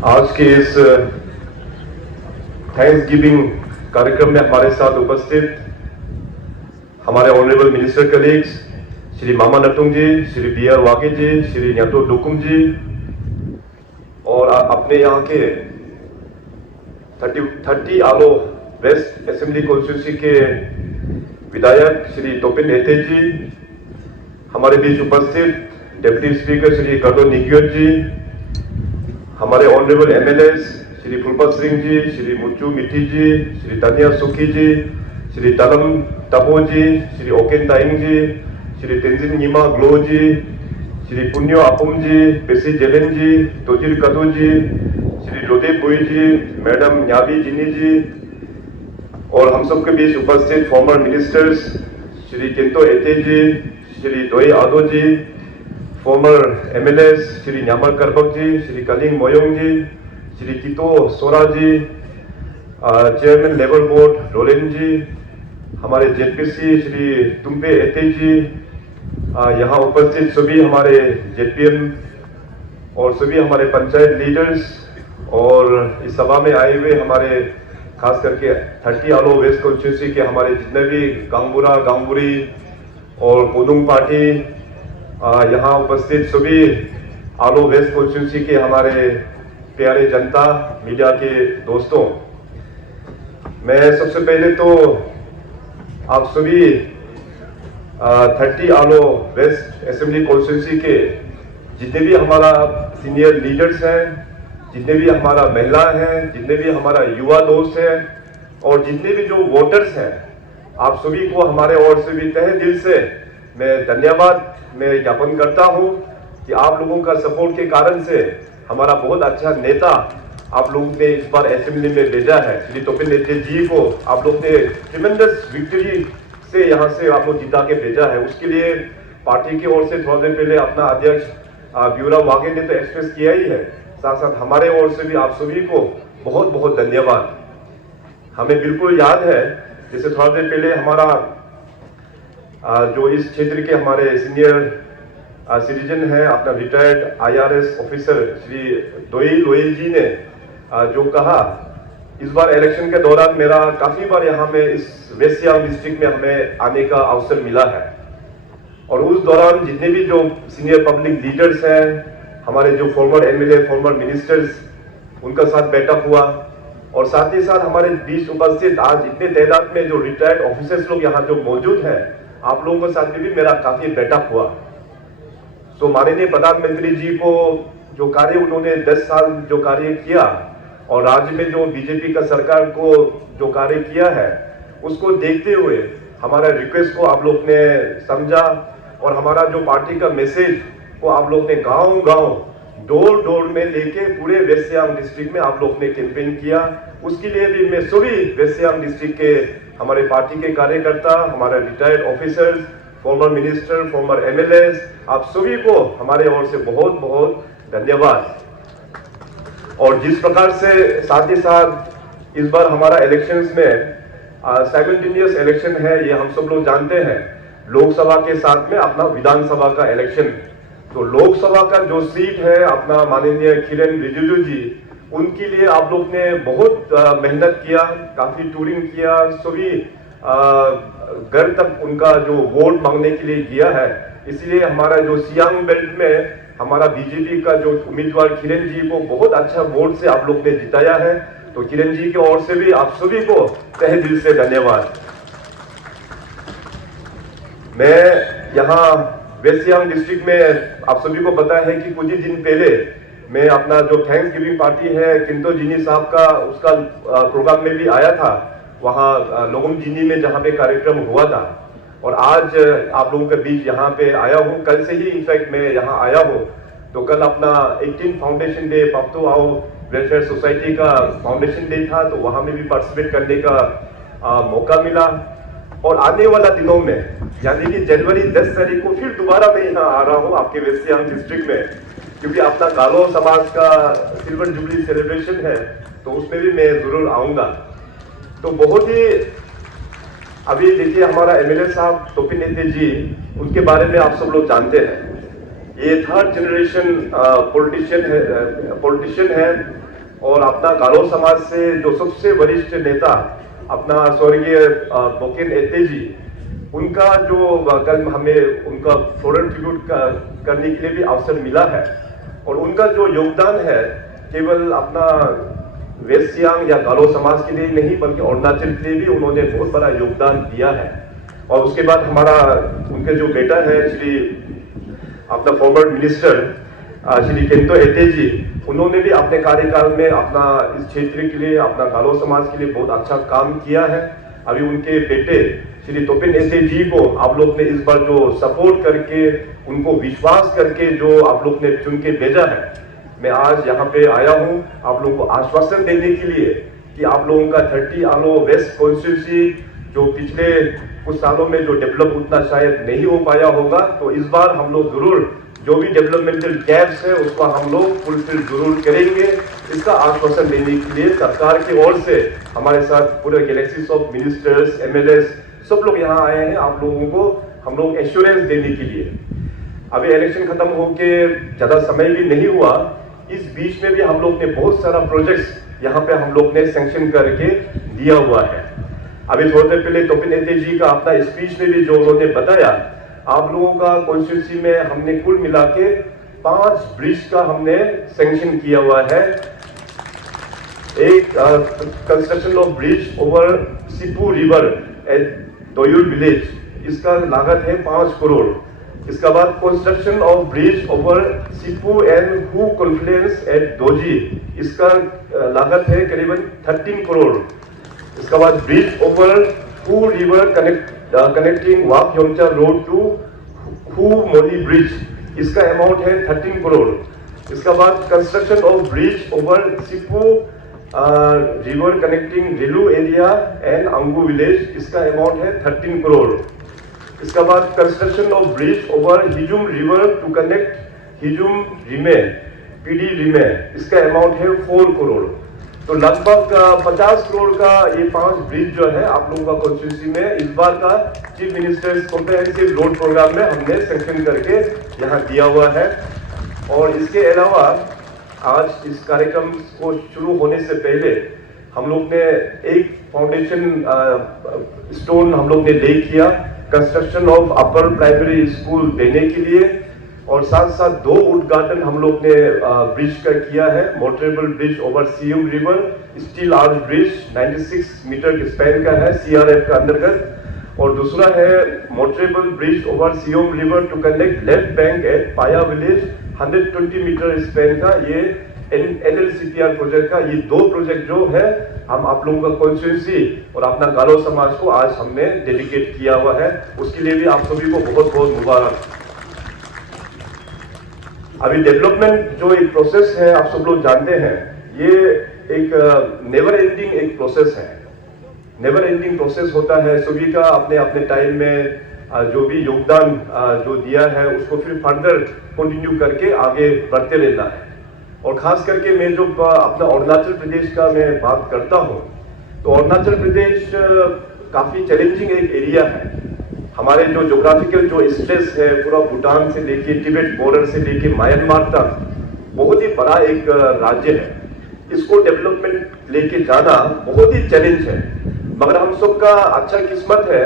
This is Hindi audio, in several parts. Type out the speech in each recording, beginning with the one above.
आज के इस थैंक्स गिविंग कार्यक्रम में हमारे साथ उपस्थित हमारे honourable minister colleagues Shri Mama Natung ji, Shri B R Waghe ji, Shri Nyato Dukam ji और अपने यहाँ के 30 आलो वेस्ट असेंबली कॉन्स्टिट्यूंसी के विधायक श्री तोपिन एते जी, हमारे बीच उपस्थित डिप्टी स्पीकर श्री कर्दो निग्योत जी, हमारे ऑनरेबल एमएलएस श्री फुलपत सिंह जी, श्री मुच्चू मिठी जी, श्री तानिया सुखी जी, श्री तलम तपो जी, श्री ओकेन ताइंग जी, श्री तेंजिन नीमा ग्लो जी, श्री पुण्यो अपुम जी, पेसी जेलेन जी, तोजिर कदो जी, श्री लोदे बुई जी, मैडम न्याबी जिनी जी और हम सबके बीच उपस्थित फॉर्मर मिनिस्टर्स श्री केंतो एते जी, श्री दोई आदो जी, फॉर्मर एमएलएस श्री न्यामर करबक जी, श्री कलिंग मोयोंग जी, श्री कितो सोरा जी, चेयरमैन लेबर बोर्ड रोलेन जी, हमारे जेडपीसी श्री तुम्बे एते जी, यहाँ उपस्थित सभी हमारे जेडपीएम और सभी हमारे पंचायत लीडर्स और इस सभा में आए हुए हमारे खास करके 30 आलो वेस्ट कॉन्स्टिट्यूंसी के हमारे जितने भी गांगुरा गांगुरी और कोदुंग पार्टी यहाँ उपस्थित सभी आलो वेस्ट कॉन्स्टिट्यूंसी के हमारे प्यारे जनता मीडिया के दोस्तों, मैं सबसे पहले तो आप सभी 30 आलो वेस्ट असेंबली कॉन्स्टिट्यूंसी के जितने भी हमारा सीनियर लीडर्स हैं, जितने भी हमारा महिला हैं, जितने भी हमारा युवा दोस्त हैं और जितने भी जो वोटर्स हैं, आप सभी को हमारे ओर से भी तहे दिल से मैं धन्यवाद मैं ज्ञापन करता हूं कि आप लोगों का सपोर्ट के कारण से हमारा बहुत अच्छा नेता आप लोगों ने इस बार असेंबली में भेजा है। श्री तोपिन नेते जी को आप लोग ने ट्रिमेंडस विक्ट्री से यहाँ से आप लोग जिता के भेजा है। उसके लिए पार्टी की ओर से थोड़ा देर पहले अपना अध्यक्ष ब्यूरा वागे ने तो एक्सप्रेस किया ही है, साथ साथ हमारे ओर से भी आप सभी को बहुत बहुत धन्यवाद। हमें बिल्कुल याद है जैसे थोड़ा देर पहले हमारा जो इस क्षेत्र के हमारे सीनियर सिटीजन है, अपना रिटायर्ड आईआरएस ऑफिसर श्री दोई लोयल जी ने जो कहा, इस बार इलेक्शन के दौरान मेरा काफी बार यहाँ में इस वेस्ट सियांग डिस्ट्रिक्ट में हमें आने का अवसर मिला है और उस दौरान जितने भी जो सीनियर पब्लिक लीडर्स हैं, हमारे जो फॉर्मर एमएलए फॉर्मर मिनिस्टर्स, उनका साथ बैठक हुआ और साथ ही साथ हमारे बीच उपस्थित आज इतने तादाद में जो रिटायर्ड ऑफिसर्स लोग यहाँ जो मौजूद हैं, आप लोगों के साथ में भी मेरा काफी बैठक हुआ। तो माननीय प्रधानमंत्री जी को जो कार्य उन्होंने 10 साल जो कार्य किया और राज्य में जो बीजेपी का सरकार को जो कार्य किया है, उसको देखते हुए हमारा रिक्वेस्ट को आप लोग ने समझा और हमारा जो पार्टी का मैसेज को आप लोग ने गांव-गांव डोर डोर में लेके पूरे वेस्ट सियांग डिस्ट्रिक्ट में आप लोग ने कैंपेन किया। उसके लिए भी मैं सभी वेस्ट सियांग डिस्ट्रिक्ट के हमारे पार्टी के कार्यकर्ता, हमारे retired officers, former minister, former MLAs, आप सभी को हमारे ओर से बहुत बहुत धन्यवाद। और जिस प्रकार से साथ ही साथ इस बार हमारा इलेक्शंस में साइमल्टेनियस इलेक्शन है, ये हम सब लोग जानते हैं, लोकसभा के साथ में अपना विधानसभा का इलेक्शन। तो लोकसभा का जो सीट है अपना माननीय किरण रिजिजू जी, उनके लिए आप लोग ने बहुत मेहनत किया, काफी टूरिंग किया, सभी घर तक उनका जो वोट मांगने के लिए गया है। इसलिए हमारा जो सियांग बेल्ट में हमारा बीजेपी का जो उम्मीदवार किरण जी को बहुत अच्छा वोट से आप लोग ने जिताया है। तो किरण जी की ओर से भी आप सभी को तहे दिल से धन्यवाद। मैं यहाँ वेस्ट सियांग डिस्ट्रिक्ट में आप सभी को पता है कि कुछ ही दिन पहले मैं अपना जो थैंक्स गिविंग पार्टी है किंतो जिनी साहब का उसका प्रोग्राम में भी आया था, वहाँ लोगोम जिनी में जहाँ पे कार्यक्रम हुआ था और आज आप लोगों के बीच यहाँ पे आया हूँ। कल से ही इनफैक्ट मैं यहाँ आया हूँ। तो कल अपना 18 फाउंडेशन डे पप्तो आओ वेलफेयर सोसाइटी का फाउंडेशन डे था, तो वहाँ में भी पार्टिसिपेट करने का मौका मिला। और आने वाला दिनों में यानी कि जनवरी 10 तारीख को फिर दोबारा मैं यहाँ आ रहा हूँ आपके वेस्ट सियांग डिस्ट्रिक्ट में, क्योंकि अपना गालो समाज का सिल्वर जुबली सेलिब्रेशन है, तो उसमें भी मैं जरूर आऊँगा। तो बहुत ही अभी देखिए हमारा एमएलए साहब तोपिन नेते जी, उनके बारे में आप सब लोग जानते हैं। ये 3rd जनरेशन पॉलिटिशियन है और अपना गारो समाज से जो सबसे वरिष्ठ नेता अपना स्वर्गीय बोकेन एते जी, उनका जो कल हमें उनका फ्लोरल ट्रिब्यूट करने के लिए भी अवसर मिला है। और उनका जो योगदान है केवल अपना वेस्ट सियांग या गारो समाज के लिए नहीं बल्कि अरुणाचल के लिए भी उन्होंने बहुत बड़ा योगदान दिया है। और उसके बाद हमारा उनके जो बेटा है श्री अपना फॉर्मर मिनिस्टर श्री केंतो एते जी, उन्होंने भी अपने कार्यकाल में अपना इस क्षेत्र के लिए अपना गारो समाज के लिए बहुत अच्छा काम किया है। अभी उनके बेटे श्री तोपेन एते जी को आप लोग ने इस बार जो सपोर्ट करके उनको विश्वास करके जो आप लोग ने चुन के भेजा है, मैं आज यहाँ पे आया हूँ आप लोगों को आश्वासन देने के लिए कि आप लोगों का 30 आलो वेस्ट कॉन्स्टिट्यूंसी जो पिछले कुछ सालों में जो डेवलप उतना शायद नहीं हो पाया होगा, तो इस बार हम लोग जरूर जो भी डेवलपमेंटल गैप्स है उसका हम लोग फुलफिल जरूर करेंगे। इसका आश्वासन देने के लिए सरकार की ओर से हमारे साथ पूरे गैलेक्सीज ऑफ मिनिस्टर्स, एमएलएस सब लोग यहाँ आए हैं आप लोगों को हम लोग एश्योरेंस देने के लिए। अभी इलेक्शन खत्म होके ज्यादा समय भी नहीं हुआ, इस बीच में भी हम लोग ने बहुत सारा प्रोजेक्ट्स यहाँ पे हम लोग ने सैंक्शन करके दिया हुआ है। अभी थोड़ी देर पहले तोपेन एते जी का अपना स्पीच में भी जो उन्होंने बताया, आप लोगों का कॉन्स्टिट्यूंसी में हमने कुल मिला के 5 ब्रिज का हमने सैंक्शन किया हुआ है। एक construction of bridge over Sipu river at Doyur village, इसका लागत है 5 करोड़। इसका बाद construction of bridge over Sipu and Hu confluence at Doji, इसका लागत है करीबन 13 करोड़। इसका बाद bridge over Hu river connecting Wak Yongcha road to Hu Moli bridge, इसका अमाउंट है 13 करोड़। इसका बाद construction of bridge over Sipu river connecting Rilu area and Angu village, इसका अमाउंट है 13 करोड़। इसका बाद construction of bridge over Hijum river to connect Hijum Rime Pidi Rime, इसका अमाउंट है 4 करोड़। तो लगभग 50 करोड़ का ये 5 ब्रिज जो है आप लोगों का कॉन्स्टिट्यूंसी में इस बार का chief ministers comprehensive road programme में हमने सैंक्शन करके यहाँ दिया हुआ है। और इसके अलावा आज इस कार्यक्रम को शुरू होने से पहले हम लोग ने एक फाउंडेशन स्टोन हम लोग ने ले किया construction of upper primary school देने के लिए, और साथ साथ 2 उद्घाटन हम लोग ने ब्रिज का किया है। Motorable bridge over Siyum river, steel arch bridge 96 metre के स्पैन का है सीआरएफ का अंतर्गत, और दूसरा है motorable bridge over Siyum river to connect left bank at Paya village 120 metre span का, ये एनएलसीपीआर प्रोजेक्ट का। ये 2 प्रोजेक्ट जो है हम आप लोगों का कॉन्स्टिट्यूंसी और अपना गारो समाज को आज हमने डेडिकेट किया हुआ है, उसके लिए भी आप सभी को बहुत बहुत मुबारक। अभी डेवलपमेंट जो एक प्रोसेस है आप सब लोग जानते हैं, ये एक नेवर एंडिंग एक प्रोसेस है। नेवर एंडिंग प्रोसेस होता है, सभी का अपने अपने टाइम में जो भी योगदान जो दिया है उसको फिर फर्दर कंटिन्यू करके आगे बढ़ते रहना है। और खास करके मैं जो अपना अरुणाचल प्रदेश का मैं बात करता हूँ, तो अरुणाचल प्रदेश काफी चैलेंजिंग एक एरिया है। हमारे जो ज्योग्राफिकल जो स्ट्रेस है पूरा भूटान से लेके तिब्बत बॉर्डर से लेके म्यांमार तक बहुत ही बड़ा एक राज्य है। इसको डेवलपमेंट लेके जाना बहुत ही चैलेंज है, मगर हम सबका अच्छा किस्मत है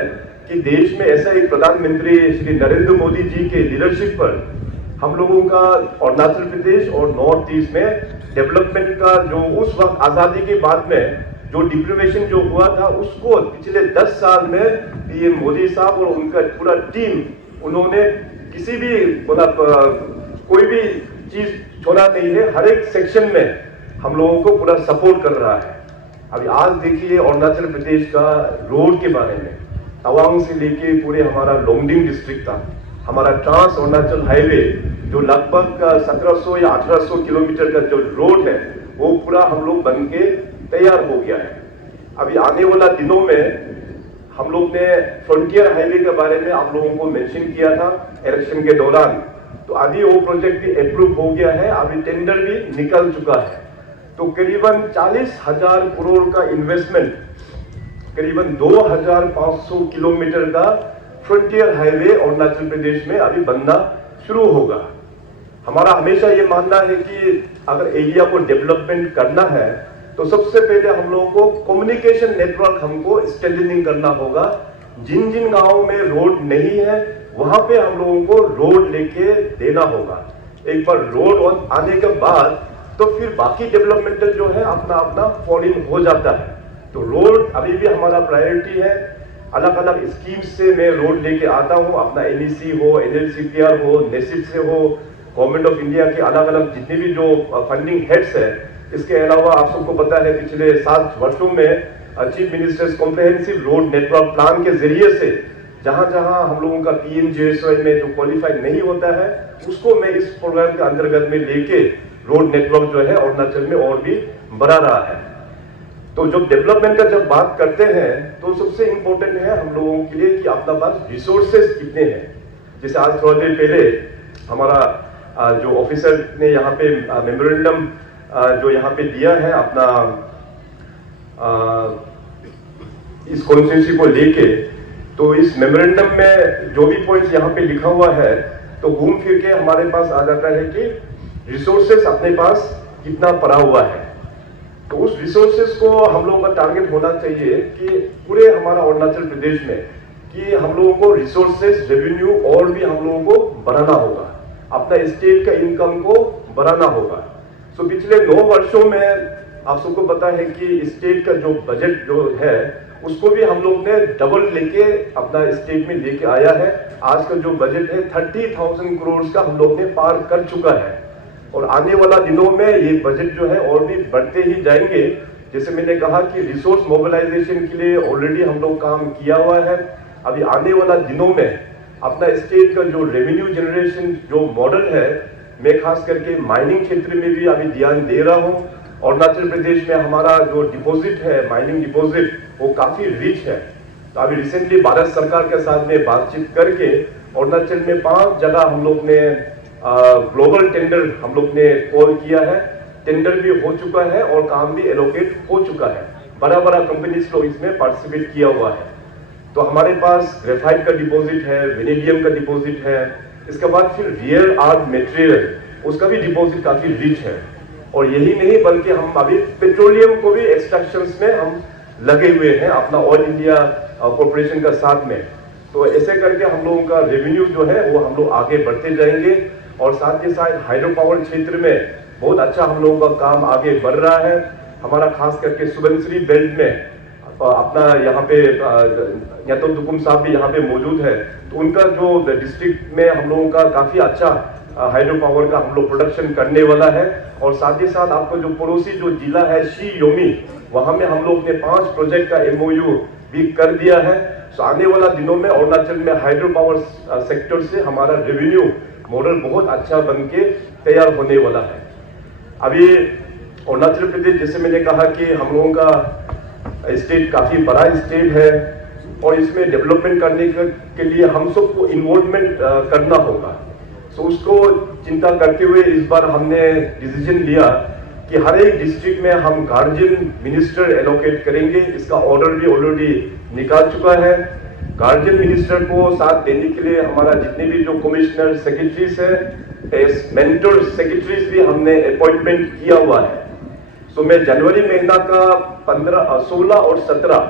कि देश में ऐसा एक प्रधानमंत्री श्री नरेंद्र मोदी जी के लीडरशिप पर हम लोगों का अरुणाचल प्रदेश और नॉर्थ ईस्ट में डेवलपमेंट का जो उस वक्त आजादी के बाद में जो डिप्रिवेशन जो हुआ था उसको पिछले 10 साल में पीएम मोदी साहब और उनका पूरा टीम उन्होंने किसी भी मतलब कोई भी चीज छोड़ा नहीं है, हर एक सेक्शन में हम लोगों को पूरा सपोर्ट कर रहा है। अभी आज देखिए अरुणाचल प्रदेश का रोड के बारे में, तवांग से लेके पूरे हमारा लोंगडिंग डिस्ट्रिक्ट तक हमारा ट्रांस अरुणाचल हाईवे जो लगभग 1700 या 1800 किलोमीटर का जो रोड है वो पूरा हम लोग बन के तैयार हो गया है। अभी आने वाला दिनों में हम लोग ने फ्रंटियर हाईवे के बारे में आप लोगों को मेंशन किया था इलेक्शन के दौरान, तो अभी वो प्रोजेक्ट भी अप्रूव हो गया है, अभी टेंडर भी निकल चुका है। तो करीबन 40,000 करोड़ का इन्वेस्टमेंट, करीबन 2500 किलोमीटर का फ्रंटियर हाईवे अरुणाचल प्रदेश में अभी बनना शुरू होगा। हमारा हमेशा ये मानना है कि अगर एरिया को डेवलपमेंट करना है तो सबसे पहले हम लोगों को कम्युनिकेशन नेटवर्क हमको स्ट्रेंथनिंग करना होगा। जिन जिन गांवों में रोड नहीं है वहां पे हम लोगों को रोड लेके देना होगा। एक बार रोड आने के बाद तो फिर बाकी डेवलपमेंटल जो है अपना अपना फॉल इन हो जाता है। तो रोड अभी भी हमारा प्रायोरिटी है। अलग अलग स्कीम्स से मैं रोड लेके आता हूँ, अपना एनईसी हो, एनएलसीपीआर हो, नेसिट से हो, गवर्नमेंट ऑफ इंडिया के अलग अलग जितने भी जो फंडिंग हेड्स है। इसके अलावा आप सबको पता है पिछले 7 वर्षों में chief ministers comprehensive road network plan के जरिए से जहां जहां हम लोगों का पीएमजेएसवाई में जो क्वालिफाई नहीं होता है उसको मैं इस प्रोग्राम के अंतर्गत में लेके रोड नेटवर्क जो है अरुणाचल में और भी बढ़ा रहा है। तो जब डेवलपमेंट का जब बात करते हैं तो सबसे इंपॉर्टेंट है हम लोगों के लिए कि अपना पास रिसोर्सेज कितने हैं। जैसे आज थोड़ा देर पहले हमारा जो ऑफिसर ने यहाँ पे मेमोरेंडम जो यहाँ पे दिया है अपना इस कॉन्स्टिट्यूंसी को लेके, तो इस मेमोरेंडम में जो भी पॉइंट्स यहाँ पे लिखा हुआ है तो घूम फिर के हमारे पास आ जाता है कि रिसोर्सेस अपने पास कितना पड़ा हुआ है। तो उस रिसोर्सेस को हम लोगों का टारगेट होना चाहिए कि पूरे हमारा अरुणाचल प्रदेश में कि हम लोगों को रिसोर्सेस रेवेन्यू और भी हम लोगों को बढ़ाना होगा, अपना स्टेट का इनकम को बढ़ाना होगा। सो पिछले 9 वर्षों में आप सबको पता है कि स्टेट का जो बजट जो है उसको भी हम लोग ने डबल लेके अपना स्टेट में लेके आया है। आज का जो बजट है 30,000 करोड़ का हम लोग ने पार कर चुका है और आने वाला दिनों में ये बजट जो है और भी बढ़ते ही जाएंगे। जैसे मैंने कहा कि रिसोर्स मोबिलाइजेशन के लिए ऑलरेडी हम लोग काम किया हुआ है। अभी आने वाला दिनों में अपना स्टेट का जो रेवेन्यू जनरेशन जो मॉडल है, मैं खास करके माइनिंग क्षेत्र में भी अभी ध्यान दे रहा हूँ। अरुणाचल प्रदेश में हमारा जो डिपॉजिट है, माइनिंग डिपॉजिट, वो काफी रिच है। तो अभी रिसेंटली भारत सरकार के साथ में बातचीत करके अरुणाचल में 5 जगह हम लोग ने ग्लोबल टेंडर हम लोग ने कॉल किया है। टेंडर भी हो चुका है और काम भी एलोकेट हो चुका है। बड़ा बड़ा कंपनीज लोग इसमें पार्टिसिपेट किया हुआ है। तो हमारे पास ग्रेफाइट का डिपॉजिट है, वेनेडियम का डिपॉजिट है, इसके बाद फिर रियर आर्ट मटेरियल उसका भी डिपॉजिट काफी रिच है। और यही नहीं बल्कि हम अभी पेट्रोलियम को भी एक्सट्रैक्शंस में हम लगे हुए हैं अपना ऑयल इंडिया कॉर्पोरेशन का साथ में। तो ऐसे करके हम लोगों का रेवेन्यू जो है वो हम लोग आगे बढ़ते जाएंगे और साथ ही साथ हाइड्रो पावर क्षेत्र में बहुत अच्छा हम लोगों का काम आगे बढ़ रहा है। हमारा खास करके सुबनसिरी बेल्ट में अपना यहाँ पे यातो दुकुम साहब भी यहाँ पे मौजूद है। तो उनका जो डिस्ट्रिक्ट में हम लोगों का काफी अच्छा हाइड्रो पावर का हम लोग प्रोडक्शन करने वाला है। और साथ ही साथ आपको जो पड़ोसी जो जिला है शी योमी, वहां में हम लोग ने 5 प्रोजेक्ट का MOU भी कर दिया है। तो आने वाला दिनों में अरुणाचल में हाइड्रो पावर सेक्टर से हमारा रेवेन्यू मॉडल बहुत अच्छा बन के तैयार होने वाला है। अभी अरुणाचल प्रदेश जैसे मैंने कहा कि हम लोगों का स्टेट काफी बड़ा स्टेट है और इसमें डेवलपमेंट करने के लिए हम सबको इन्वॉल्वमेंट करना होगा। तो उसको चिंता करते हुए इस बार हमने डिसीजन लिया कि हर एक डिस्ट्रिक्ट में हम गार्जियन मिनिस्टर एलोकेट करेंगे। इसका ऑर्डर भी ऑलरेडी निकाल चुका है। गार्जियन मिनिस्टर को साथ देने के लिए हमारा जितने भी जो कमिश्नर सेक्रेटरीज है, मेंटर सेक्रेटरीज भी हमने अपॉइंटमेंट किया हुआ है। सो मैं जनवरी महीना का 15, 16 और 17,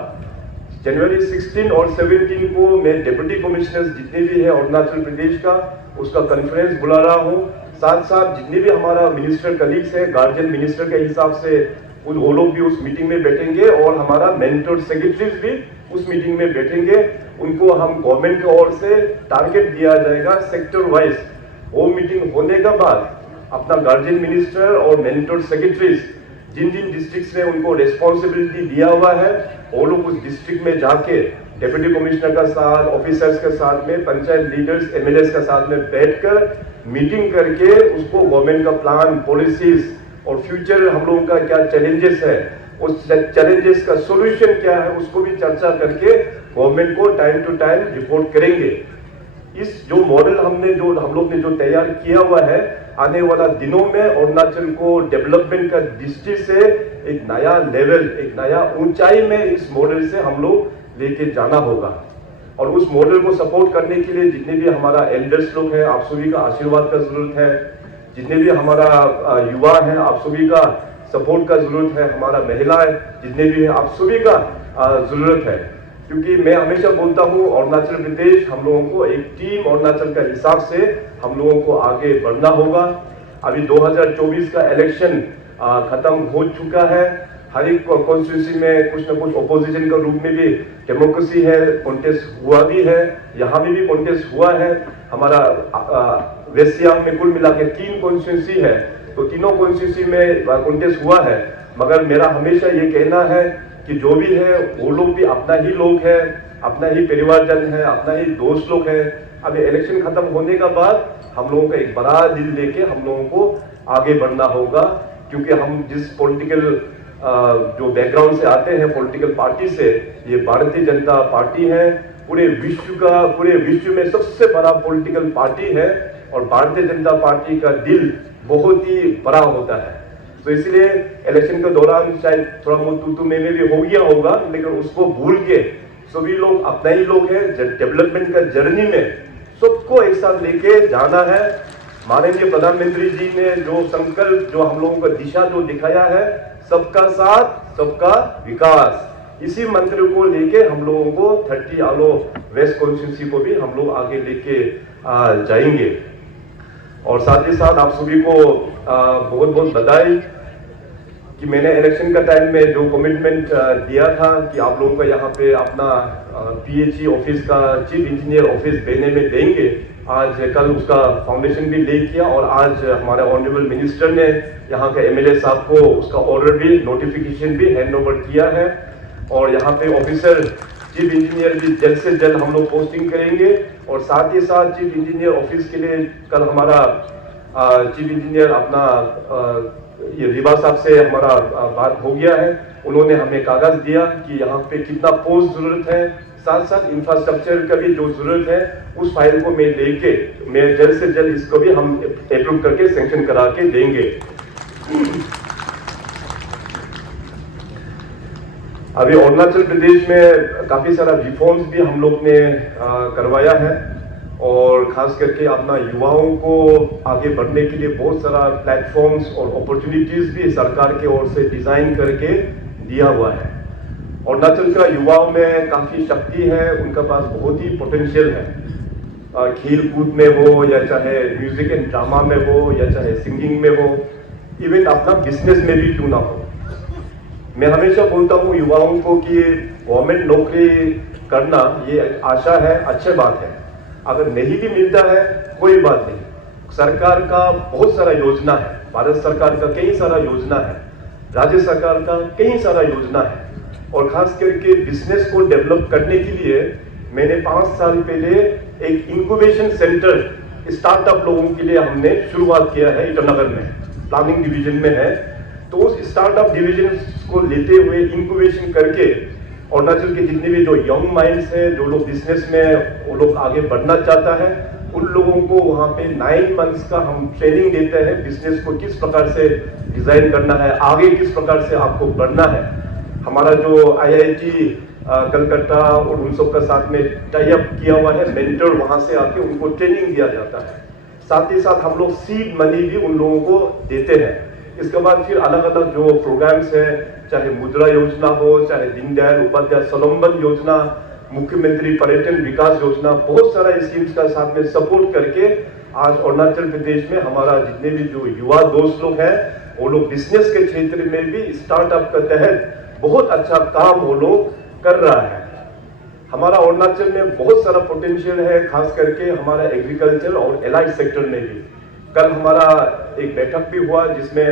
जनवरी 16 और 17 को मैं डिप्टी कमिश्नर्स जितने भी है अरुणाचल प्रदेश का उसका कॉन्फ्रेंस बुला रहा हूँ। साथ साथ जितने भी हमारा मिनिस्टर कलीग्स है गार्जियन मिनिस्टर के हिसाब से वो लोग भी उस मीटिंग में बैठेंगे और हमारा मेंटर सेक्रेटरीज भी उस मीटिंग में बैठेंगे। उनको हम गवर्नमेंट की ओर से टारगेट दिया जाएगा सेक्टर वाइज। वो मीटिंग होने के बाद अपना गार्जियन मिनिस्टर और मेंटर सेक्रेटरीज जिन जिन डिस्ट्रिक्ट में उनको रेस्पॉन्सिबिलिटी दिया हुआ है वो लोग उस डिस्ट्रिक्ट में जाके डिप्टी कमिश्नर का साथ, ऑफिसर्स के साथ में, पंचायत लीडर्स, MLAs के साथ में बैठकर मीटिंग करके उसको गवर्नमेंट का प्लान, पॉलिसीज और फ्यूचर हम लोगों का क्या चैलेंजेस है, उस चैलेंजेस का सोल्यूशन क्या है, उसको भी चर्चा करके गवर्नमेंट को टाइम टू टाइम रिपोर्ट करेंगे। इस जो मॉडल हम लोग ने जो तैयार किया हुआ है, आने वाला दिनों में अरुणाचल को डेवलपमेंट का दृष्टि से एक नया लेवल, एक नया ऊंचाई में इस मॉडल से हम लोग लेके जाना होगा। और उस मॉडल को सपोर्ट करने के लिए जितने भी हमारा एल्डर्स लोग हैं, आप सभी का आशीर्वाद का जरूरत है। जितने भी हमारा युवा हैं, आप सभी का सपोर्ट का जरूरत है, हमारा महिलाएं जितने भी हैं, आप सभी का जरूरत है। क्योंकि मैं हमेशा बोलता हूँ अरुणाचल प्रदेश, हम लोगों को एक टीम अरुणाचल का हिसाब से हम लोगों को आगे बढ़ना होगा। अभी 2024 का इलेक्शन खत्म हो चुका है। हर एक कॉन्स्टिट्यूंसी में कुछ न कुछ ओपोजिशन का रूप में भी डेमोक्रेसी है, कॉन्टेस्ट हुआ भी है, यहाँ भी कॉन्टेस्ट हुआ है। हमारा वेस्ट सियांग में कुल मिला के 3 कॉन्स्टिट्यूंसी है, तो तीनों कॉन्स्टिट्यूंसी में कॉन्टेस्ट हुआ है। मगर मेरा हमेशा ये कहना है कि जो भी है वो लोग भी अपना ही लोग है, अपना ही परिवारजन है, अपना ही दोस्त लोग है। अभी इलेक्शन खत्म होने के बाद हम लोगों का एक बड़ा दिल लेके हम लोगों को आगे बढ़ना होगा। क्योंकि हम जिस पॉलिटिकल जो बैकग्राउंड से आते हैं, पॉलिटिकल पार्टी से, ये भारतीय जनता पार्टी है, पूरे विश्व में सबसे बड़ा पॉलिटिकल पार्टी है। और भारतीय जनता पार्टी का दिल बहुत ही बड़ा होता है। तो इसलिए इलेक्शन के दौरान शायद थोड़ा बहुत तू में भी हो गया होगा, लेकिन उसको भूल के सभी लोग अपना ही लोग हैं। डेवलपमेंट का जर्नी में सबको एक साथ लेके जाना है। माननीय प्रधानमंत्री जी ने जो संकल्प, जो हम लोगों को दिशा जो दिखाया है, सबका साथ सबका विकास, इसी मंत्र को लेके हम लोगों को 30 आलो वेस्ट कॉन्स्टिट्यूंसी को भी हम लोग आगे लेके जाएंगे। और साथ ही साथ आप सभी को बहुत बहुत बधाई कि मैंने इलेक्शन का टाइम में जो कमिटमेंट दिया था कि आप लोगों को यहाँ पे अपना PHE ऑफिस का चीफ इंजीनियर ऑफिस देने में देंगे। आज कल उसका फाउंडेशन भी ले किया और आज हमारे ऑनरेबल मिनिस्टर ने यहाँ के MLA साहब को उसका ऑर्डर भी, नोटिफिकेशन भी हैंड ओवर किया है। और यहाँ पे ऑफिसर चीफ इंजीनियर भी जल्द से जल्द हम लोग पोस्टिंग करेंगे। और साथ ही साथ चीफ इंजीनियर ऑफिस के लिए कल हमारा चीफ इंजीनियर अपना ये रिवा साहब से हमारा बात हो गया है। उन्होंने हमें कागज दिया कि यहाँ पे कितना पोस्ट जरूरत है, साथ साथ इंफ्रास्ट्रक्चर का भी जो जरूरत है, उस फाइल को मैं जल्द से जल्द इसको भी हम अप्रूव करके सैंक्शन करा के देंगे। अभी अरुणाचल प्रदेश में काफी सारा रिफॉर्म्स भी हम लोग ने करवाया है और खास करके अपना युवाओं को आगे बढ़ने के लिए बहुत सारा प्लेटफॉर्म्स और अपॉर्चुनिटीज भी सरकार की ओर से डिजाइन करके दिया हुआ है। अरुणाचल का युवाओं में काफी शक्ति है, उनका पास बहुत ही पोटेंशियल है। खेल कूद में हो या चाहे म्यूजिक एंड ड्रामा में हो या चाहे सिंगिंग में हो, इवन अपना बिजनेस में भी क्यों ना हो। मैं हमेशा बोलता हूँ युवाओं को कि गवर्नमेंट नौकरी करना ये आशा है, अच्छी बात है। अगर नहीं भी मिलता है कोई बात नहीं, सरकार का बहुत सारा योजना है, भारत सरकार का कई सारा योजना है, राज्य सरकार का कई सारा योजना है। और खास करके बिजनेस को डेवलप करने के लिए मैंने 5 साल पहले एक इंक्यूबेशन सेंटर स्टार्टअप लोगों के लिए हमने शुरुआत किया है, ईटानगर में प्लानिंग डिवीजन में है। तो उस स्टार्टअप डिवीजन को लेते हुए इंक्यूबेशन करके अरुणाचल के जितने भी जो यंग माइंड्स हैं, जो लोग बिजनेस में वो लोग आगे बढ़ना चाहता है, उन लोगों को वहाँ पे 9 मंथ्स का हम ट्रेनिंग देते हैं। बिजनेस को किस प्रकार से डिजाइन करना है, आगे किस प्रकार से आपको बढ़ना है। हमारा जो IIT कलकत्ता और उन सब का साथ में टाई अप किया हुआ है, मेंटर वहाँ से आके उनको ट्रेनिंग दिया जाता है। साथ ही साथ हम लोग सीड मनी भी उन लोगों को देते हैं। इसके बाद फिर अलग अलग जो प्रोग्राम्स हैं, चाहे मुद्रा योजना हो, चाहे दीनदयाल उपाध्याय स्वलंबन योजना, मुख्यमंत्री पर्यटन विकास योजना, बहुत सारा स्कीम्स का साथ में सपोर्ट करके आज अरुणाचल प्रदेश में हमारा जितने भी जो युवा दोस्त लोग हैं, वो लोग बिजनेस के क्षेत्र में भी स्टार्टअप के तहत बहुत अच्छा काम वो लोग कर रहा है। हमारा अरुणाचल में बहुत सारा पोटेंशियल है, खास करके हमारा एग्रीकल्चर और एलाइड सेक्टर में भी। कल हमारा एक बैठक भी हुआ जिसमें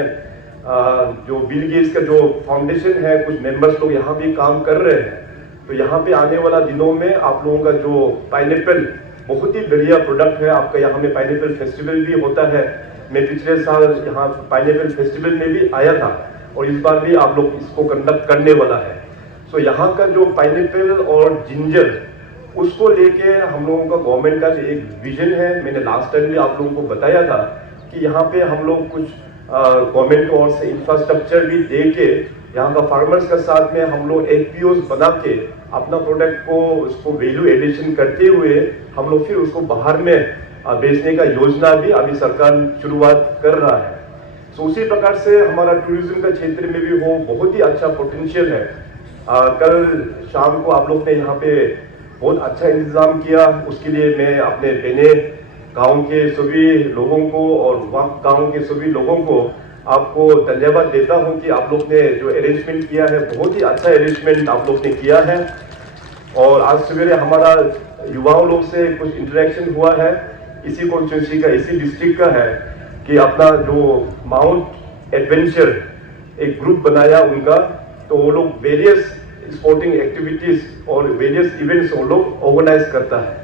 जो बिल गेट्स का जो फाउंडेशन है, कुछ मेंबर्स लोग यहाँ भी काम कर रहे हैं। तो यहाँ पे आने वाला दिनों में आप लोगों का जो पाइनएप्पल बहुत ही बढ़िया प्रोडक्ट है, आपका यहाँ में पाइनएप्पल फेस्टिवल भी होता है। मैं पिछले साल यहाँ पाइनएप्पल फेस्टिवल में भी आया था और इस बार भी आप लोग इसको कंडक्ट करने वाला है। तो यहाँ का जो पाइनएप्पल और जिंजर, उसको लेके हम लोगों का गवर्नमेंट का जो एक विजन है, मैंने लास्ट टाइम भी आप लोगों को बताया था कि यहाँ पे हम लोग कुछ गवर्नमेंट की ओर से इंफ्रास्ट्रक्चर भी दे के यहाँ का फार्मर्स के साथ में हम लोग FPOs बना के अपना प्रोडक्ट को उसको वैल्यू एडिशन करते हुए हम लोग फिर उसको बाहर में बेचने का योजना भी अभी सरकार शुरुआत कर रहा है। तो उसी प्रकार से हमारा टूरिज्म का क्षेत्र में भी वो बहुत ही अच्छा पोटेंशियल है। कल शाम को आप लोग ने यहाँ पे बहुत अच्छा इंतजाम किया, उसके लिए मैं अपने बहने गांव के सभी लोगों को और वहाँ गांव के सभी लोगों को आपको धन्यवाद देता हूँ कि आप लोग ने जो अरेंजमेंट किया है बहुत ही अच्छा अरेंजमेंट आप लोग ने किया है। और आज सवेरे हमारा युवाओं लोग से कुछ इंटरेक्शन हुआ है, इसी कॉन्स्टिट्यूंसी का, इसी डिस्ट्रिक्ट का है कि अपना जो माउंट एडवेंचर एक ग्रुप बनाया उनका, तो वो लोग वेरियस स्पोर्टिंग एक्टिविटीज और वेरियस इवेंट्स वो लोग ऑर्गेनाइज करता है।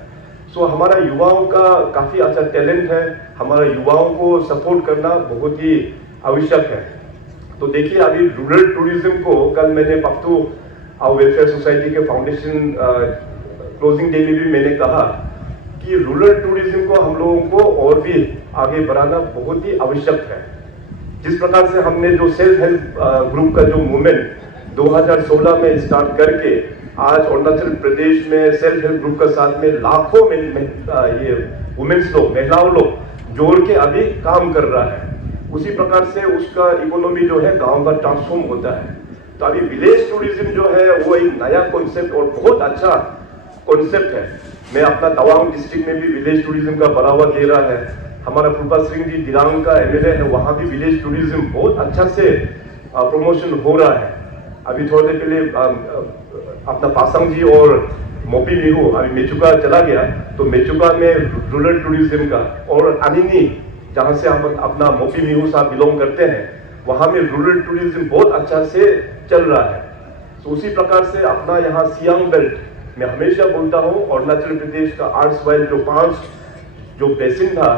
सो हमारा युवाओं का काफ़ी अच्छा टैलेंट है, हमारा युवाओं को सपोर्ट करना बहुत ही आवश्यक है। तो देखिए अभी रूरल टूरिज्म को कल मैंने पख्तू वेलफेयर सोसाइटी के फाउंडेशन क्लोजिंग डे में भी मैंने कहा कि रूरल टूरिज्म को हम लोगों को और भी आगे बढ़ाना बहुत ही आवश्यक है। जिस प्रकार से हमने जो सेल्फ हेल्प ग्रुप का जो मूवमेंट 2016 में स्टार्ट करके आज अरुणाचल प्रदेश में सेल्फ हेल्प ग्रुप के साथ में लाखों ये वुमेन्स लोग, महिलाओं लोग जोड़ के अभी काम कर रहा है, उसी प्रकार से उसका इकोनॉमी जो है गांव का ट्रांसफॉर्म होता है। तो अभी विलेज टूरिज्म जो है वो एक नया कॉन्सेप्ट और बहुत अच्छा कॉन्सेप्ट है। मैं अपना तवांग डिस्ट्रिक्ट में भी विलेज टूरिज्म का बढ़ावा दे रहा है। हमारा कृपा सिंह जी दिरांग का एमएलए है, वहाँ भी विलेज टूरिज्म बहुत अच्छा से प्रमोशन हो रहा है। अभी थोड़ी देर पहले अपना पासंग जी और मोपी मिहू अभी मेचुका चला गया, तो मेचुका में रूरल टूरिज्म का, और अनिनी जहाँ से हम अपना मोपी मिहू साहब बिलोंग करते हैं, वहाँ में रूरल टूरिज्म बहुत अच्छा से चल रहा है। तो उसी प्रकार से अपना यहाँ सियांग बेल्ट, मैं हमेशा बोलता हूँ अरुणाचल प्रदेश का आर्ट्सवाइल जो 5 जो बेसिन था,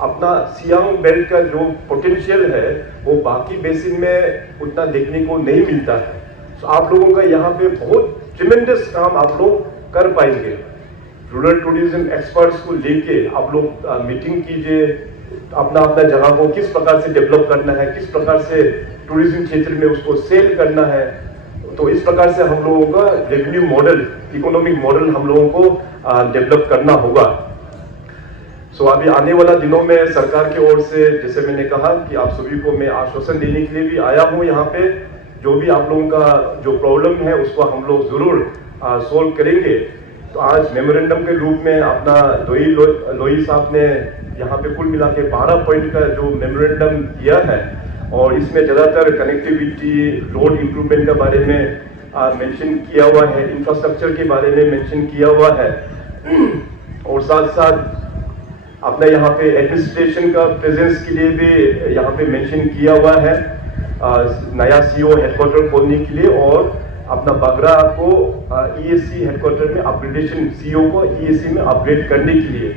अपना सियांग बेल्ट का जो पोटेंशियल है वो बाकी बेसिन में उतना देखने को नहीं मिलता है। तो आप लोगों का यहाँ पे बहुत ट्रिमेंडस काम आप लोग कर पाएंगे। रूरल टूरिज्म एक्सपर्ट्स को लेके आप लोग मीटिंग कीजिए, अपना अपना जगह को किस प्रकार से डेवलप करना है, किस प्रकार से टूरिज्म क्षेत्र में उसको सेल करना है। तो इस प्रकार से हम लोगों का रेवेन्यू मॉडल, इकोनॉमिक मॉडल हम लोगों को डेवलप करना होगा। सो अभी आने वाला दिनों में सरकार की ओर से, जैसे मैंने कहा कि आप सभी को मैं आश्वासन देने के लिए भी आया हूँ यहाँ पे, जो भी आप लोगों का जो प्रॉब्लम है उसको हम लोग जरूर सोल्व करेंगे। तो आज मेमोरेंडम के रूप में अपना लोई साहब ने यहाँ पे कुल मिला के 12 पॉइंट का जो मेमोरेंडम दिया है, और इसमें ज़्यादातर कनेक्टिविटी, रोड इम्प्रूवमेंट के बारे में मेंशन किया हुआ है, इंफ्रास्ट्रक्चर के बारे में मेंशन किया हुआ है, और साथ साथ अपना यहाँ पे एडमिनिस्ट्रेशन का प्रेजेंस के लिए भी यहाँ पे मेंशन किया हुआ है, नया सीओ हेडक्वार्टर खोलने के लिए, और अपना बगरा को ईएससी हेडक्वार्टर में अपग्रेडेशन, सीओ को ईएससी में अपग्रेड करने के लिए।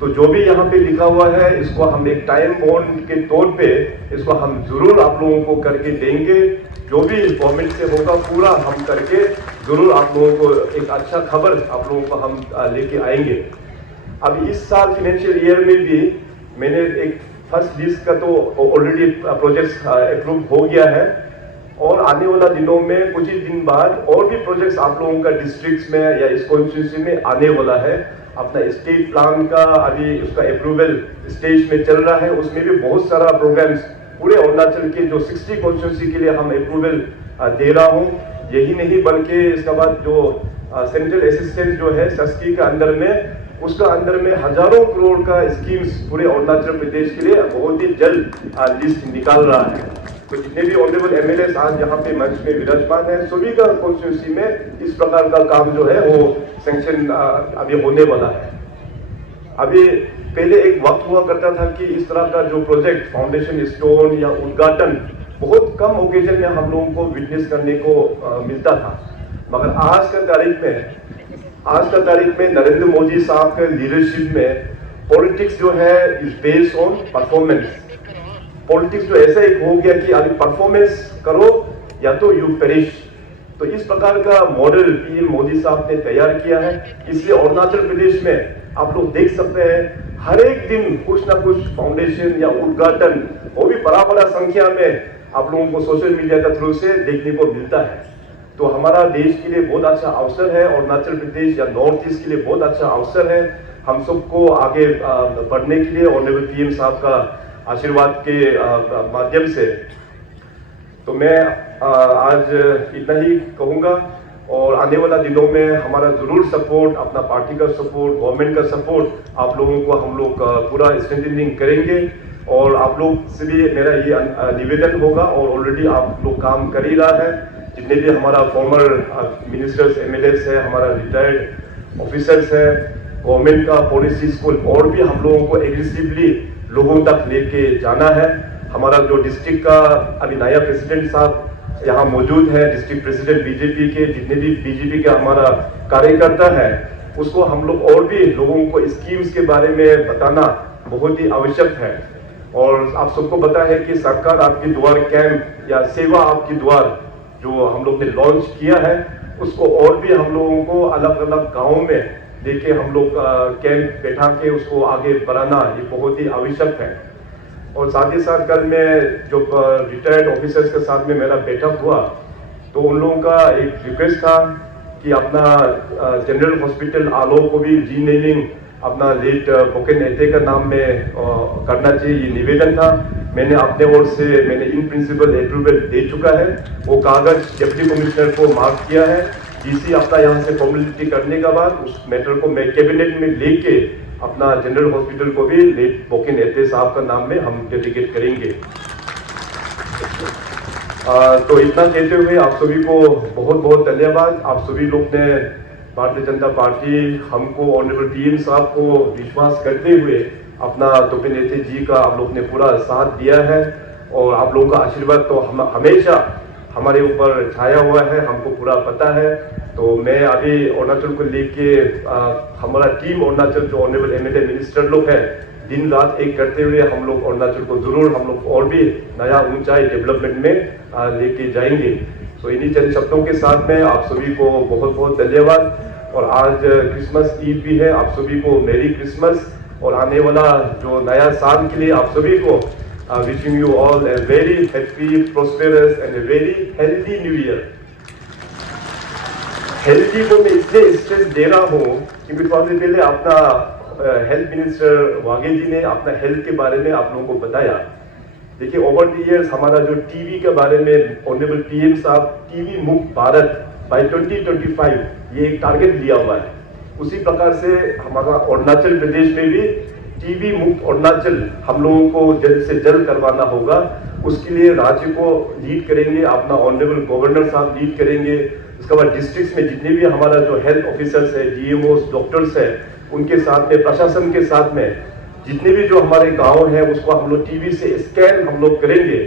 तो जो भी यहाँ पे लिखा हुआ है इसको हम एक टाइम बॉन्ड के तौर पे इसको हम जरूर आप लोगों को करके देंगे। जो भी गवर्नमेंट से होगा पूरा हम करके जरूर आप लोगों को एक अच्छा खबर आप लोगों को हम लेके आएंगे। अब इस साल फाइनेंशियल ईयर में भी मैंने एक फर्स्ट लिस्ट का तो ऑलरेडी प्रोजेक्ट्स अप्रूव हो गया है, और आने वाला दिनों में कुछ ही दिन बाद और भी प्रोजेक्ट्स आप लोगों का डिस्ट्रिक्ट्स में या इस कॉन्स्टिट्यूंसी में आने वाला है। अपना स्टेट प्लान का अभी उसका अप्रूवल स्टेज में चल रहा है, उसमें भी बहुत सारा प्रोग्राम्स पूरे अरुणाचल के जो 60 कॉन्स्टिट्यूंसी के लिए हम अप्रूवल दे रहा हूँ। यही नहीं बल्कि इसके बाद जो सेंट्रल असिस्टेंस जो है सस्की के अंदर में, उसका अंदर में हजारों करोड़ का स्कीम्स पूरे अरुणाचल प्रदेश के लिए बहुत ही जल्द लिस्ट निकाल रहा है। तो जितने भी ऑनरेबल एमएलए आज यहाँ पे मंच में विराजमान है, सभी का कॉन्स्टिट्यूंसी में इस प्रकार का काम जो है वो सैंक्शन अभी होने वाला है। अभी पहले एक वक्त हुआ करता था कि इस तरह का जो प्रोजेक्ट फाउंडेशन स्टोन या उद्घाटन बहुत कम ओकेजन में हम लोगों को विटनेस करने को मिलता था, मगर आज का तारीख में नरेंद्र मोदी साहब के लीडरशिप में पॉलिटिक्स जो है is based on performance. Politics जो ऐसा एक हो गया कि अभी परफॉर्मेंस करो या तो यू पेरिश। तो इस प्रकार का मॉडल पीएम मोदी साहब ने तैयार किया है। इसलिए अरुणाचल प्रदेश में आप लोग देख सकते हैं हर एक दिन कुछ ना कुछ फाउंडेशन या उद्घाटन, वो भी बड़ा संख्या में आप लोगों को सोशल मीडिया के थ्रू से देखने को मिलता है। तो हमारा देश के लिए बहुत अच्छा अवसर है, अरुणाचल प्रदेश या नॉर्थ ईस्ट के लिए बहुत अच्छा अवसर है। हम सबको आगे बढ़ने के लिए ऑनरेबल पीएम साहब का आशीर्वाद के माध्यम से, तो मैं आज इतना ही कहूँगा। और आने वाला दिनों में हमारा ज़रूर सपोर्ट, अपना पार्टी का सपोर्ट, गवर्नमेंट का सपोर्ट आप लोगों को हम लोग पूरा स्ट्रेंथनिंग करेंगे। और आप लोग से भी मेरा ये निवेदन होगा, और ऑलरेडी आप लोग काम कर ही रहा है, जितने भी हमारा फॉर्मर मिनिस्टर्स, एमएलएस है, हमारा रिटायर्ड ऑफिसर्स है, गवर्नमेंट का पॉलिसीज को और भी हम लोगों को एग्रेसिवली लोगों तक लेके जाना है। हमारा जो डिस्ट्रिक्ट का अभी नया प्रेसिडेंट साहब यहाँ मौजूद है, डिस्ट्रिक्ट प्रेसिडेंट बीजेपी के, जितने भी बीजेपी के हमारा कार्यकर्ता है, उसको हम लोग और भी लोगों को स्कीम्स के बारे में बताना बहुत ही आवश्यक है। और आप सबको पता है कि सरकार आपकी द्वार कैंप या सेवा आपकी द्वार जो हम लोग ने लॉन्च किया है, उसको और भी हम लोगों को अलग अलग गाँव में लेके हम लोग कैंप बैठा के उसको आगे बढ़ाना ये बहुत ही आवश्यक है। और साथ ही साथ कल मैं जो रिटायर्ड ऑफिसर्स के साथ में मेरा बैठक हुआ, तो उन लोगों का एक रिक्वेस्ट था कि अपना जनरल हॉस्पिटल आलोक को भी रीनेमिंग अपना लेट बोकेन एते का नाम में करना चाहिए, ये निवेदन था। मैंने अपने ओर से मैंने इन प्रिंसिपल अप्रूवल दे चुका है, वो कागज डिप्टी कमिश्नर को मार्क किया है। डीसी अपना यहाँ से फॉर्मेलिटी करने के बाद उस मैटर को मैं कैबिनेट में लेके अपना जनरल हॉस्पिटल को भी लेट बोकेन एते साहब का नाम में हम डेडिकेट करेंगे। तो इतना कहते हुए आप सभी को बहुत बहुत धन्यवाद। आप सभी लोग ने भारतीय जनता पार्टी हमको ऑनरेबल पीएम साहब को विश्वास करते हुए अपना तोपेन एते जी का आप लोग ने पूरा साथ दिया है, और आप लोगों का आशीर्वाद तो हमेशा हमारे ऊपर छाया हुआ है, हमको पूरा पता है। तो मैं अभी अरुणाचल को लेके हमारा टीम अरुणाचल जो ऑनरेबल एमएलए मिनिस्टर लोग हैं, दिन रात एक करते हुए हम लोग अरुणाचल को जरूर हम लोग और भी नया ऊंचाई डेवलपमेंट में लेके जाएंगे। तो इन्हीं चंद शब्दों के साथ में आप सभी को बहुत बहुत धन्यवाद। और आज क्रिसमस ईव भी है, आप सभी को मेरी क्रिसमस, और आने वाला जो नया साल के लिए आप सभी को wishing you all a very happy, prosperous and a very healthy new year. Healthy को मैं इसलिए स्ट्रेस दे रहा हूँ क्योंकि थोड़ा देर पहले अपना हेल्थ मिनिस्टर वाघे जी ने अपना हेल्थ के बारे में आप लोगों को बताया। देखिए, ओवर द इयर्स हमारा जो टीवी के बारे में ऑनरेबल पीएम साहब टीवी मुक्त भारत बाय 2025 ये एक टारगेट लिया हुआ है। उसी प्रकार से हमारा अरुणाचल प्रदेश में भी टीवी मुक्त अरुणाचल हम लोगों को जल्द से जल्द करवाना होगा। उसके लिए राज्य को लीड करेंगे, अपना ऑनरेबल गवर्नर साहब लीड करेंगे। उसके बाद डिस्ट्रिक्ट में जितने भी हमारा जो हेल्थ ऑफिसर्स है, डीएमओ, डॉक्टर्स है, उनके साथ में प्रशासन के साथ में जितने भी जो हमारे गांव है उसको हम लोग टीवी से स्कैन हम लोग करेंगे।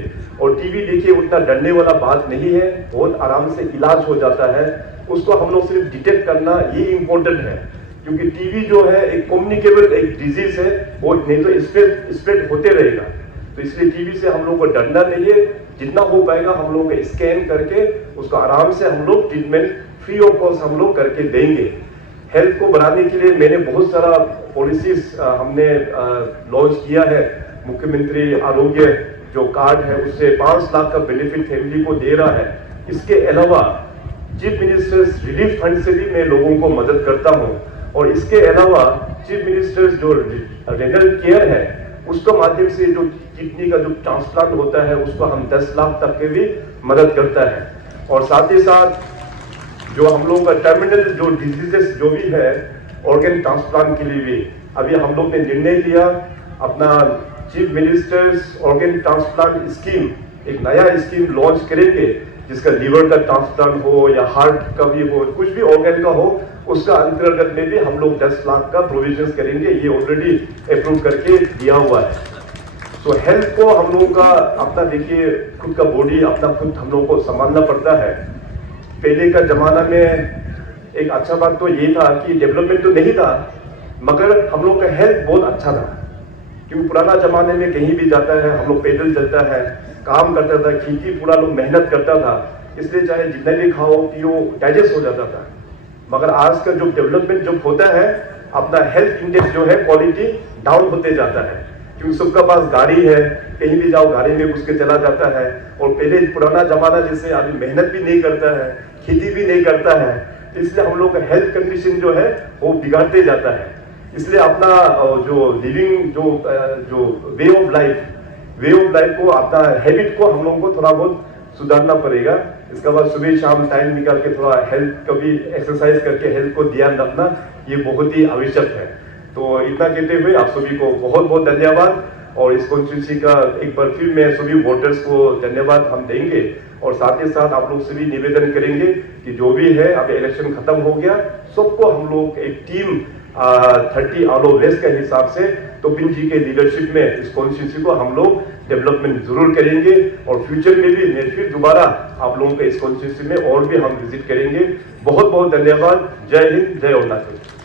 और टीवी देखिए उतना डरने वाला बात नहीं है, बहुत आराम से इलाज हो जाता है। उसको हम लोग सिर्फ डिटेक्ट करना ये इम्पोर्टेंट है, क्योंकि टीवी जो है एक कम्युनिकेबल एक डिजीज है, वो नहीं तो स्प्रेड होते रहेगा। तो इसलिए टीवी से हम लोग को डरना नहीं है, जितना हो पाएगा हम लोग स्कैन करके उसको आराम से हम लोग ट्रीटमेंट फ्री ऑफ कॉस्ट हम लोग करके देंगे। हेल्थ को बढ़ाने के लिए मैंने बहुत सारा पॉलिसीज हमने लॉन्च किया है। मुख्यमंत्री आरोग्य जो कार्ड है उससे 5 लाख का बेनिफिट फैमिली को दे रहा है। इसके अलावा चीफ मिनिस्टर्स रिलीफ फंड से भी मैं लोगों को मदद करता हूं, और इसके अलावा चीफ मिनिस्टर्स जो रेनल केयर है उसके माध्यम से जो किडनी का जो ट्रांसप्लांट होता है उसको हम 10 लाख तक के भी मदद करता है। और साथ ही साथ जो हम लोग का टर्मिनल जो डिजीजेस जो भी है ऑर्गन ट्रांसप्लांट के लिए भी अभी हम लोग ने निर्णय लिया, अपना chief ministers organ transplant scheme एक नया स्कीम लॉन्च करेंगे, जिसका लीवर का ट्रांसप्लांट हो या हार्ट का भी हो, कुछ भी ऑर्गन का हो, उसका अंतर्गत में भी हम लोग 10 लाख का प्रोविजन करेंगे। ये ऑलरेडी अप्रूव करके दिया हुआ है। तो हेल्थ को हम लोगों का अपना देखिए खुद का बॉडी अपना खुद हम लोगों को संभालना पड़ता है। पहले का जमाना में एक अच्छा बात तो ये था कि डेवलपमेंट तो नहीं था, मगर हम लोग का हेल्थ बहुत अच्छा था। क्योंकि पुराना जमाने में कहीं भी जाता है हम लोग पैदल चलता है, काम करता था, खेती पूरा लोग मेहनत करता था, इसलिए चाहे जितना भी खाओ पियो डाइजेस्ट हो जाता था। मगर आज का जो डेवलपमेंट जो होता है, अपना हेल्थ इंडेक्स जो है क्वालिटी डाउन होते जाता है, क्योंकि सबका पास गाड़ी है, कहीं भी जाओ गाड़ी में घुस के चला जाता है। और पहले पुराना जमाना जैसे आदमी मेहनत भी नहीं करता है, खेती भी नहीं करता है, इसलिए हम लोग का हेल्थ कंडीशन जो है वो बिगाड़ते जाता है। इसलिए अपना जो लिविंग जो वे ऑफ लाइफ को, अपना हैबिट को हम लोगों को थोड़ा बहुत सुधारना पड़ेगा। इसके बाद सुबह शाम टाइम निकाल के थोड़ा हेल्थ का भी एक्सरसाइज करके हेल्थ को ध्यान रखना ये बहुत ही आवश्यक है। तो इतना कहते हुए आप सभी को बहुत बहुत धन्यवाद, और इस कॉन्स्टिट्यूंसी का एक बार फिर मैं सभी वोटर्स को धन्यवाद हम देंगे, और साथ ही साथ आप लोग से भी निवेदन करेंगे कि जो भी है अब इलेक्शन खत्म हो गया, सबको हम लोग एक टीम 30 आलो वेस्ट के हिसाब से तोपिन जी के लीडरशिप में इस कॉन्स्टिट्यूंसी को हम लोग डेवलपमेंट जरूर करेंगे, और फ्यूचर में भी मैं फिर दोबारा आप लोगों के इस कॉन्स्टिट्यूंसी में और भी हम विजिट करेंगे। बहुत बहुत धन्यवाद। जय हिंद, जय अरुणाचल।